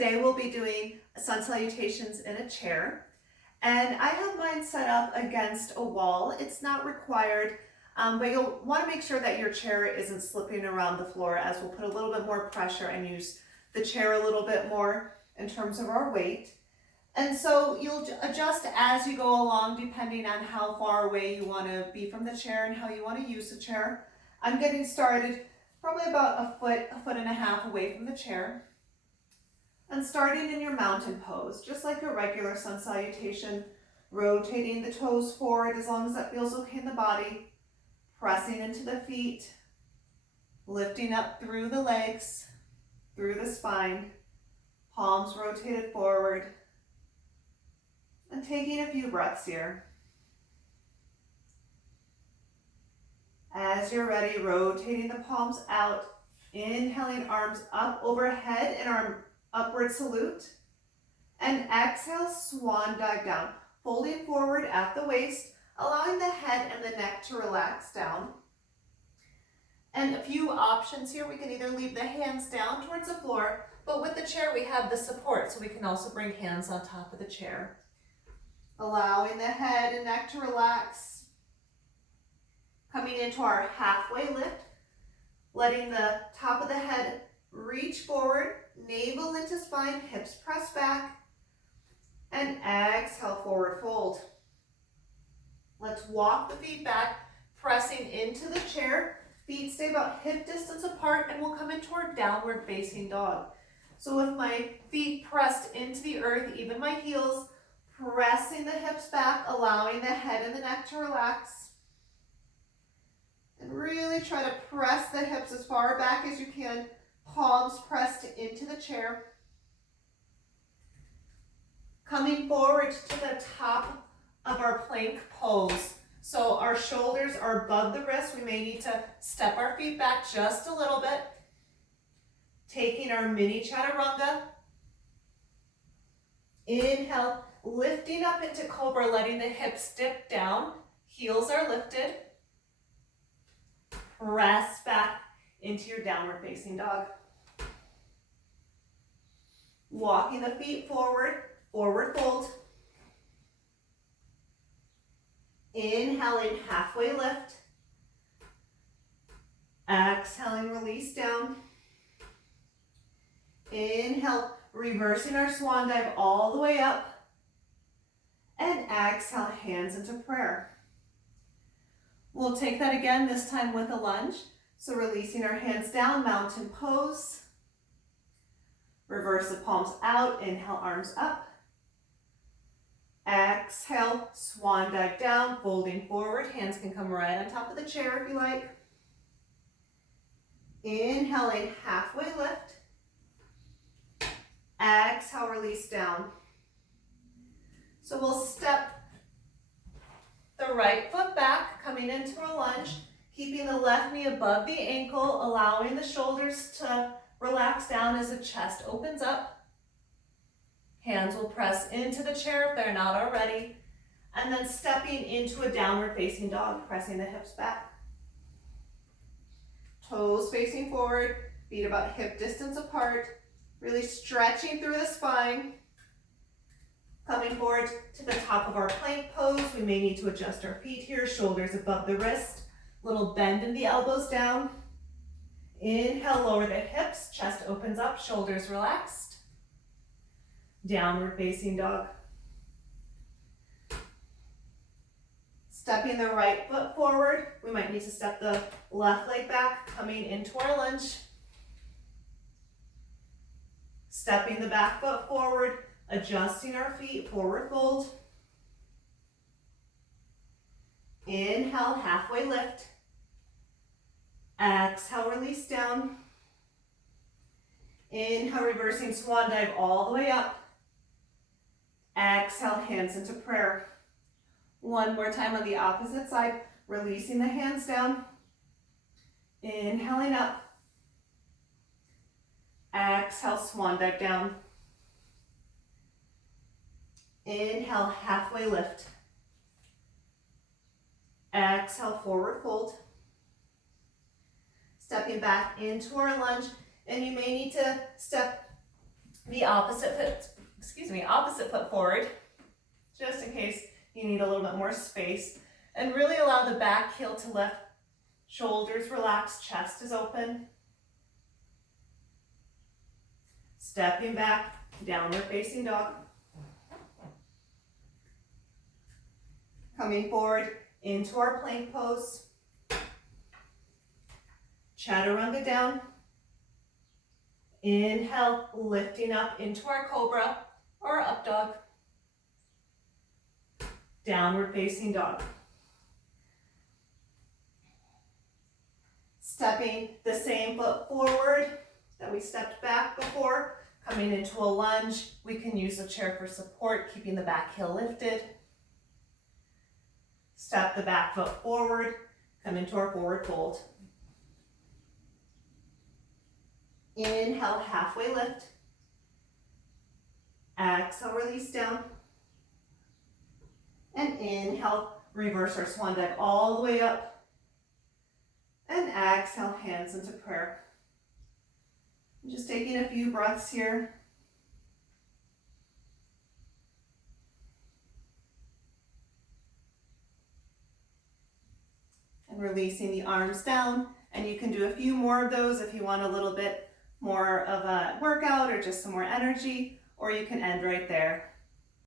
Today we'll be doing sun salutations in a chair, and I have mine set up against a wall. It's not required, but you'll want to make sure that your chair isn't slipping around the floor, as we'll put a little bit more pressure and use the chair a little bit more in terms of our weight. And so you'll adjust as you go along depending on how far away you want to be from the chair and how you want to use the chair. I'm getting started probably about a foot and a half away from the chair. And starting in your mountain pose, just like a regular sun salutation, rotating the toes forward as long as that feels okay in the body, pressing into the feet, lifting up through the legs, through the spine, palms rotated forward, and taking a few breaths here. As you're ready, rotating the palms out, inhaling arms up overhead in our upward salute, and exhale, swan dive down, folding forward at the waist, allowing the head and the neck to relax down. And a few options here. We can either leave the hands down towards the floor, but with the chair we have the support, so we can also bring hands on top of the chair. Allowing the head and neck to relax. Coming into our halfway lift, letting the top of the head reach forward, navel into spine, hips press back, and exhale, forward fold. Let's walk the feet back, pressing into the chair. Feet stay about hip distance apart, and we'll come into our downward facing dog. So with my feet pressed into the earth, even my heels, pressing the hips back, allowing the head and the neck to relax. And really try to press the hips as far back as you can, palms pressed into the chair. Coming forward to the top of our plank pose. So our shoulders are above the wrists. We may need to step our feet back just a little bit. Taking our mini chaturanga. Inhale, lifting up into cobra, letting the hips dip down. Heels are lifted. Press back into your downward facing dog. Walking the feet forward, forward fold. Inhaling, halfway lift. Exhaling, release down. Inhale, reversing our swan dive all the way up. And exhale, hands into prayer. We'll take that again, this time with a lunge. So releasing our hands down, mountain pose. Reverse the palms out, inhale, arms up. Exhale, swan dive down, folding forward. Hands can come right on top of the chair if you like. Inhaling, halfway lift. Exhale, release down. So we'll step the right foot back, coming into a lunge, keeping the left knee above the ankle, allowing the shoulders to relax down as the chest opens up. Hands will press into the chair if they're not already, and then stepping into a downward facing dog, pressing the hips back. Toes facing forward, feet about hip distance apart, really stretching through the spine. Coming forward to the top of our plank pose. We may need to adjust our feet here, shoulders above the wrist, little bend in the elbows down. Inhale, lower the hips, chest opens up, shoulders relaxed. Downward facing dog. Stepping the right foot forward. We might need to step the left leg back, coming into our lunge. Stepping the back foot forward, adjusting our feet, forward fold. Inhale, halfway lift. Exhale, release down. Inhale, reversing swan dive all the way up. Exhale, hands into prayer. One more time on the opposite side, releasing the hands down. Inhaling up. Exhale, swan dive down. Inhale, halfway lift. Exhale, forward fold. Stepping back into our lunge, and you may need to step the opposite foot forward, just in case you need a little bit more space. And really allow the back heel to lift, shoulders relaxed, chest is open. Stepping back, downward facing dog. Coming forward into our plank pose. Chaturanga down. Inhale, lifting up into our cobra or up dog. Downward facing dog. Stepping the same foot forward that we stepped back before. Coming into a lunge. We can use the chair for support, keeping the back heel lifted. Step the back foot forward. Come into our forward fold. Inhale, halfway lift. Exhale, release down. And inhale, reverse our swan dive all the way up. And exhale, hands into prayer. Just taking a few breaths here. And releasing the arms down. And you can do a few more of those if you want a little bit more of a workout or just some more energy, or you can end right there.